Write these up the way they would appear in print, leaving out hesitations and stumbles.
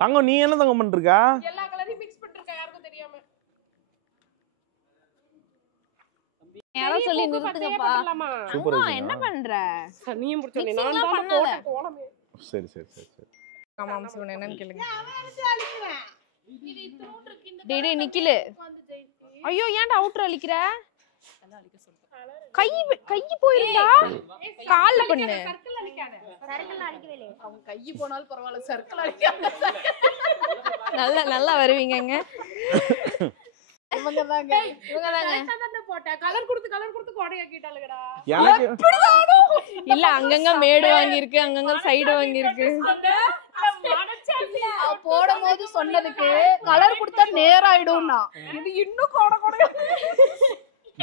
தங்கம் நீ என்ன தங்கம் பண்ணிருக்க? எல்லா கலரையும் மிக்ஸ் பண்ணிருக்க யாருக்கும் தெரியாம. யாரோ சொல்லி நிறுத்துங்கப்பா. சூப்பரா என்ன பண்ற? நீயும் புடிச்சனே நான் தான் போட்ட கோலமே. சரி சரி சரி சரி. ஆமாம் சிவனே என்னன்னு கேளுங்க. டேய் நிக்கில. ஐயோ ஏன்டா அவுட்டர் அழிக்கிற? கை போயிருந்தா கால்ல பண்ணு. சர்க்கிள் அடிக்காத. சர்க்கிள் அடிக்கவே இல்ல. அவங்க கை போனாலும் பரவாயில்லை சர்க்கிள் அடிக்காத. நல்லா வருவீங்கங்க. இவங்கதாங்க போட்ட கலர் கொடுத்து கோடையாக்கிட்டாளுங்கடா. இல்ல அங்கங்க மேடு வாங்கி இருக்கு, அங்கங்க சைடு வாங்கி இருக்கு. போடும்போது சொன்னதுக்கு கலர் கொடுத்தா நேராயிடும்னா இது இன்னும் கோடையா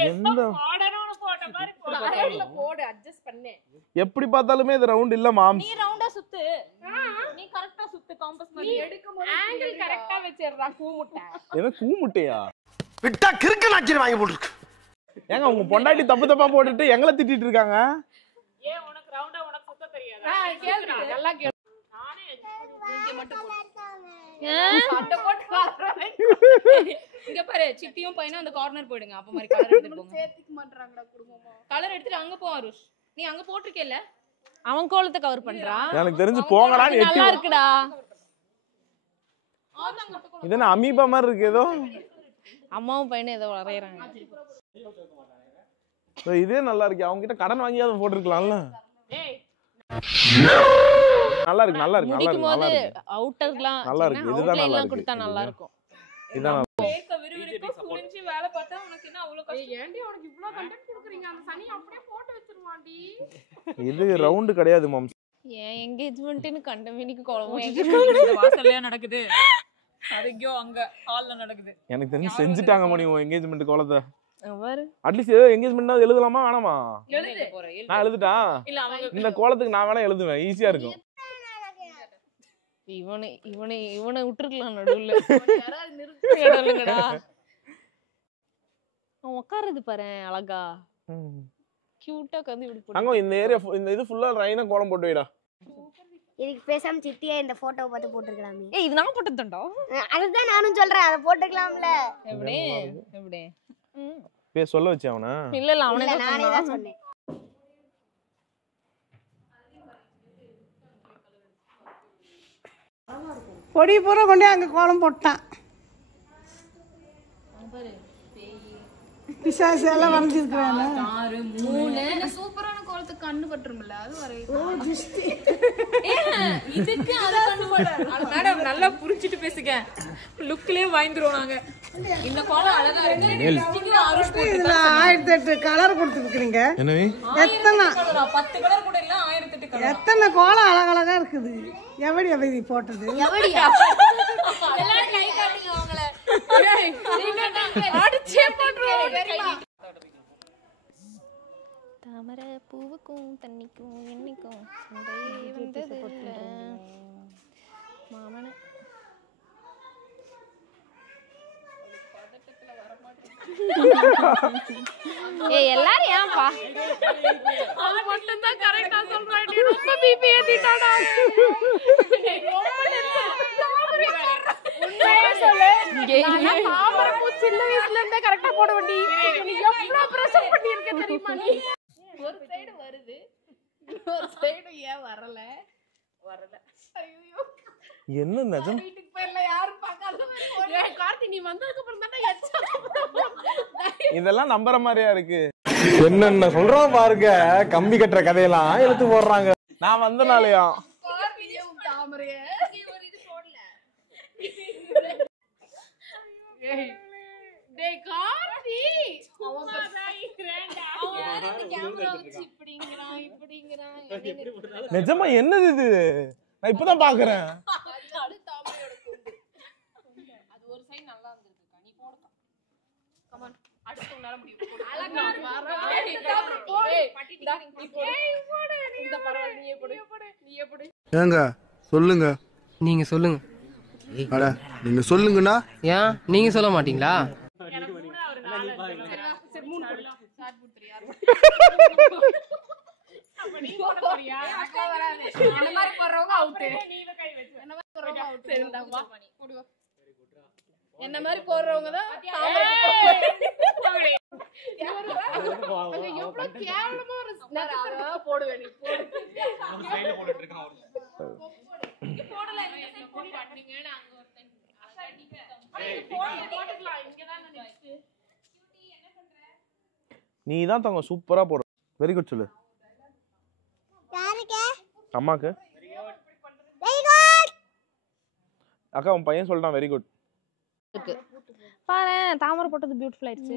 எந்த ஆடறவன போட்ட மாதிரி கலர்ல போடு அட்ஜஸ்ட் பண்ணு. எப்படி பார்த்தாலுமே இது ரவுண்ட் இல்ல மாம். நீ ரவுண்டா சுத்து. நீ கரெக்ட்டா சுத்து காம்பஸ் மாதிரி. எடுக்கும்போது ஆங்கிள் கரெக்ட்டா வெச்சிரறா கூமுட்டை. என்ன கூமுட்டையா? விட்டா கிறுக்கு நாச்சி வாங்கி போட்டுருக்கு. ஏங்க உங்க பொண்டாட்டி தப்பா போட்டுட்டு எங்களை திட்டிட்டு இருக்காங்க. ஏன் உனக்கு ரவுண்டா உனக்கு சுத்த தெரியாதா? கேளுடா நல்லா கேளு. நானே இங்க மட்டும் சண்டை போட்டு வரறேன். இங்க பாரு சித்தியும் பையனும் அந்த கார்னர் போய்டுங்க. அப்ப மாதிரி கலர் எடுத்துட்டு போங்க. சேத்திக்க மாட்டறாங்கடா குடும்பமா. கலர் எடுத்துட்டு அங்க போ அருஷ். நீ அங்க போட்டுக்கேல. அவன் கோலத்தை கவர் பண்றான். எனக்கு தெரிஞ்சு போங்கடான்னு எட்டி. நல்லா இருக்குடா. இது என்ன அமீபா மாதிரி இருக்கு ஏதோ. அம்மாவும் பையனும் ஏதோ வரையறாங்க. இதே நல்லா இருக்கு. அவங்க கிட்ட கடன் வாங்கியாவது போட்டுருக்கலாம்ல. நல்லா இருக்கு நல்லா இருக்கு நல்லா இருக்கு நல்லா இருக்கு. அவுட்டர்லாம் நல்லா இருக்கு. இதுதான் நல்லா இருக்கு. கொடுத்தா நல்லா இருக்கும். இதான் கேக்க விறுவிறுப்பா புரிஞ்சு வேலை பார்த்தா உனக்கு என்ன அவ்வளவு கஷ்டம். ஏன்டி உனக்கு இவ்ளோ கண்டென்ட் குடுக்குறீங்க? அந்த சனி அப்படியே போட்டு வெச்சிருவான்டி. இது ரவுண்ட் கிடையாது மாம். ஏன் என்கேஜ்மென்ட்னு கண்டமேனிக்கு கோலம் வாசல்ல நடக்குது. அதுங்கோ அங்க ஹால்ல நடக்குது. எனக்கு தெரிஞ்சு செஞ்சுட்டாங்க மணி உன் என்கேஜ்மென்ட் கோலத்தை. பாரு அட்லீஸ்ட் என்கேஜ்மென்ட் எழுதலாமா வேணாமா? எழுத போறேன். நான் எழுதிட்டா இல்ல அவங்க இந்த கோலத்துக்கு நான் வேணா எழுதுவேன். ஈஸியா இருக்கும். இவனை விட்டுருக்கலாம் நடுவுல. யாராவது நிறுத்துங்கடா. அவன் உட்காருது பாரு அழகா கியூட்டா கந்து இப்படி போட்டு. அங்க இந்த ஏரியா இந்த இது ஃபுல்லா ரைனா கோலம் போட்டு வைடா. இதுக்கு பேசாம சித்தியே இந்த போட்டோவை பார்த்து போட்டுருக்கலாமே. ஏய் இது நான் போட்டதுண்டா. அதுதான் நானும் சொல்றேன் அதை போட்டுக்கலாம்ல. எப்படி சொல்ல வச்சு அவனா? இல்ல அவனே நானே தான் சொன்னேன். பொடி பூரா கொண்டே அங்க கோலம் போட்டான். பிசாசு எல்லாம் வரைஞ்சிருக்கிறாங்க. 6 3 சூப்பரான கோலத்துக்கு கண்ணு பட்டுரும்ல அது வரை. இதுக்கு அத கண்ணு பட்டு. மேடம் நல்லா புரிஞ்சிட்டு பேசுங்க. லுக்லயே வாங்கிடுறோம் நாங்க. இந்த கோலம் அழகா இருக்கு. லிப்ஸ்டிக் ஆரஞ்சு போட்டு. இதுல 1008 கலர் கொடுத்துருக்கீங்க. என்னவே? எத்தனை 10 கலர் கூட இல்ல 1008 கலர். எத்தனை கோலம் அழகழகா இருக்குது. எப்படி போட்டது? எவடியா? எல்லாரும் கை காட்டுங்க அவங்கள. அடிச்சே பண்றோம். தாமரை பூவுக்கும் தண்ணிக்கும் எண்ணிக்கும் சண்டை வந்தது மாமன. ஏய் எல்லாரும் ஏன்பா அது மட்டும் தான் கரெக்ட்டா சொல்றேன். நீ ரொம்ப பிபி ஏத்திட்டாடா. உண்மையா சொல்லு. நான் தாமரை பூ சின்ன வயசுல இருந்தே கரெக்ட்டா போட வேண்டி. நீ எவ்வளவு பிரஷர் பண்ணி இருக்க தெரியுமா நீ? ஒரு சைடு வருது. ஒரு சைடு ஏன் வரல? ஐயோ. என்ன நிஜம்? வீட்டுக்கு போயில யாரும் பார்க்காத மாதிரி. ஏய் கார்த்தி நீ வந்ததுக்கு அப்புறம் தான் எச்சா. இதெல்லாம் நம்பற மாதிரியா இருக்கு. என்னென்ன சொல்றோம் பாருங்க. கம்பி கட்டுற கதையெல்லாம் எடுத்து போடுறாங்க. நான் வந்தனாலயா? கார்த்தியும் தாமரையே. ஒரு இது போடல. ஏய் டேய் கார்த்தி அவன் பராயிரேண்டா. அவன் கேமரா வச்சு இப்படிங்கறான். நிஜமா என்னது இது? நான் இப்பதான் பாக்குறேன். அது தாமரையோட கூண்டு. அது ஒரு சைடு நல்லா இருந்திருக்கு. நீ போடுடா. Come on. அடுத்து உன்னால முடியும். அழகா இருக்கு. ஏய் பட்டிட்டா நீ போடு. ஏய் போடு. இந்த பரவாயில்லை நீயே போடு. நீயே போடு. ஏங்க சொல்லுங்க. நீங்க சொல்லுங்க. அட நீங்க சொல்லுங்கண்ணா. ஏன் நீங்க சொல்ல மாட்டீங்களா? என்ன மாதிரி போடுறவங்க தான் எவ்வளவு கேவலமா ஒரு நட்சத்திரத்தை போடுவேன். நீ தான் தங்க சூப்பரா போடுற. வெரி குட் சொல்லு. அம்மாக்கு. அக்கா உன் பையன் சொல்லிட்டான் வெரி குட். பாரு தாமரை போட்டது பியூட்டிஃபுல் ஆயிடுச்சு.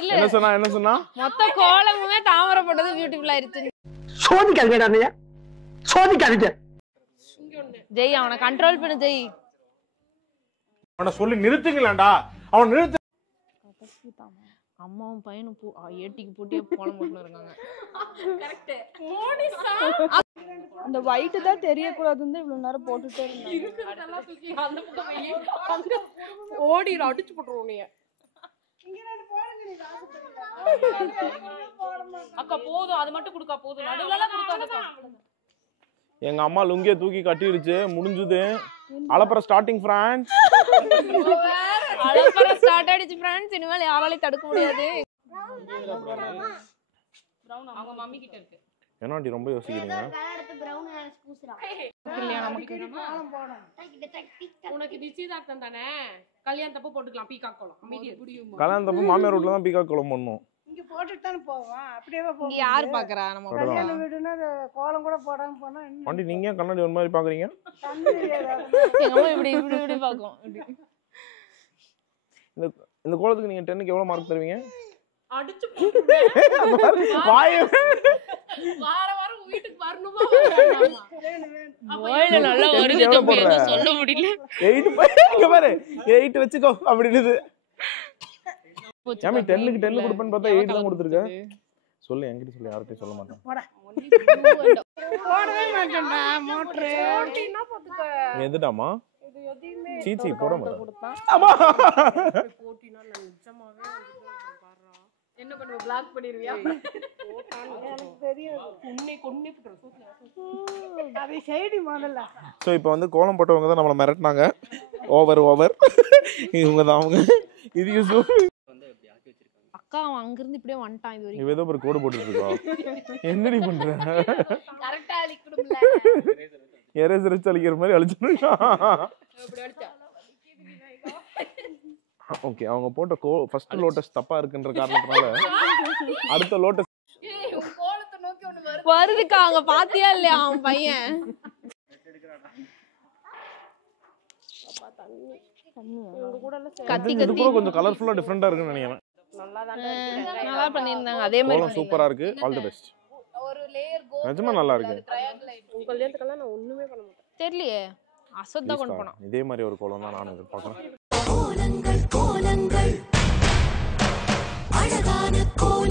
இல்ல என்ன சொன்னா மொத்த கோலமுமே தாமரை போட்டது பியூட்டிஃபுல் ஆயிடுச்சு. சோதிக்காதீங்க, சோதிக்காதீங்க. ஜெய் அவனை கண்ட்ரோல் பண்ணு ஜெய். அவனை சொல்லி நிறுத்துங்களேன்டா. அவன் நிறுத்து. அம்மாவும் பையனும் ஏட்டிக்கு போட்டியே கோலம் போட்டுன்னு இருக்காங்க. அந்த ஒயிட் தான் தெரியக்கூடாதுன்னு இவ்வளவு நேரம் போட்டுட்டே ஓடி அடிச்சு போட்டுருவோம். அக்கா போதும், அது மட்டும் கொடுக்கா போதும், நடுவுல கொடுக்காதக்கா. எங்க அம்மா லுங்கிய தூக்கி கட்டிடுச்சு. முடிஞ்சது. அலப்பற ஸ்டார்டிங் ஃப்ரான்ஸ். அலப்பற ஸ்டார்ட் ஆயிடுச்சு ஃப்ரெண்ட்ஸ். இனிமேல் யாராலையும் தடுக்க முடியாது. அவங்க மம்மி கிட்ட இருக்கு. என்னடி ரொம்ப யோசிக்கிறீங்க? உனக்கு நிச்சயதார்த்தம் தானே, கல்யாணத்தப்ப போட்டுக்கலாம் பீகாக் கோலம். அமைதியா முடியும். கல்யாணத்தப்ப மாமியார் வீட்ல தான் பீகாக் கோலம் பண்ணணும். இங்க போட்டுட்டு தானே போவோம். அப்படியே இங்க யாரு பாக்குறா? நம்ம கல்யாண வீடுனா கோலம் கூட போடாம போனா ஆண்டி நீங்க கண்ணாடி ஒரு மாதிரி பாக்குறீங்க. எங்க அம்மா இப்படி இப்படி இப்படி பாக்கும். இந்த கோலத்துக்கு நீங்க 10க்கு எவ்வளவு மார்க் தருவீங்க? அடிச்சு வாய் வாரம் வீட்டுக்கு வரணுமா? ஓயில நல்லா வருது தம்பி, எதுவும் சொல்ல முடியல. 8 இங்க பாரு 8 வெச்சுக்கோ அப்படினுது. யாமி 10க்கு 10 கொடுப்பேன்னு பார்த்தா 8 தான் கொடுத்திருக்க. சொல்லு என்கிட்ட சொல்லு, யார்கிட்டயும் சொல்ல மாட்டேன். போடவே மாட்டேன்டா மோட்டர். போட்டினா பாத்துக்க. எதுடாமா? இது எதையுமே சீச்சி போட மாட்டேன். அம்மா போட்டினா நிஜமாவே பாறா. என்ன பண்ணுவ? பிளாக் பண்ணிருவியா? எனக்கு தெரியாது. உன்னை கொன்னே போட்டுறேன். அதை செய்டி முதல்ல. சோ இப்போ வந்து கோலம் போட்டவங்க தான் நம்மள மிரட்டினாங்க. ஓவர் இவங்க தான் அவங்க. இது யூஸ் அக்கா அவன் அங்க இருந்து இப்படியே வந்துட்டான். இது வரைக்கும் இவ ஏதோ ஒரு கோடு போட்டுட்டு இருக்கா. என்னடி பண்ற? கரெக்ட்டா அழிக்கணும்ல. எரேசர் வச்சு அழிக்கிற மாதிரி அழிச்சிருக்கா. அப்படி அடிச்சா. ஓகே அவங்க போட்ட ஃபர்ஸ்ட் லோட்டஸ் தப்பா இருக்குன்ற காரணத்தால அடுத்த லோட்டஸ் ஏய் உன் கோலத்தை நோக்கி ஒன்னு வருது. வருதுக்கா. அங்க பாத்தியா இல்லையா அவன் பையன்? கத்தி இது கூட கொஞ்சம் கலர்ஃபுல்லா டிஃபரெண்டா இருக்குன்னு நினைக்கிறேன். நல்லா பண்ணிருந்தாங்க. அதே மாதிரி கோலம் சூப்பரா இருக்கு. All the best. ஒரு லேயர் கோல் நிஜமா நல்லா இருக்கு. உங்க கல்யாணத்துக்கெல்லாம் நான் ஒண்ணுமே பண்ண மாட்டேன். தெரியலையே. அசத்தா கொண்டு போனான். இதே மாதிரி ஒரு கோலம் தான் நான் எதிர்பார்க்கறேன். கோலங்கள் கோலங்கள் அழகான கோலம்.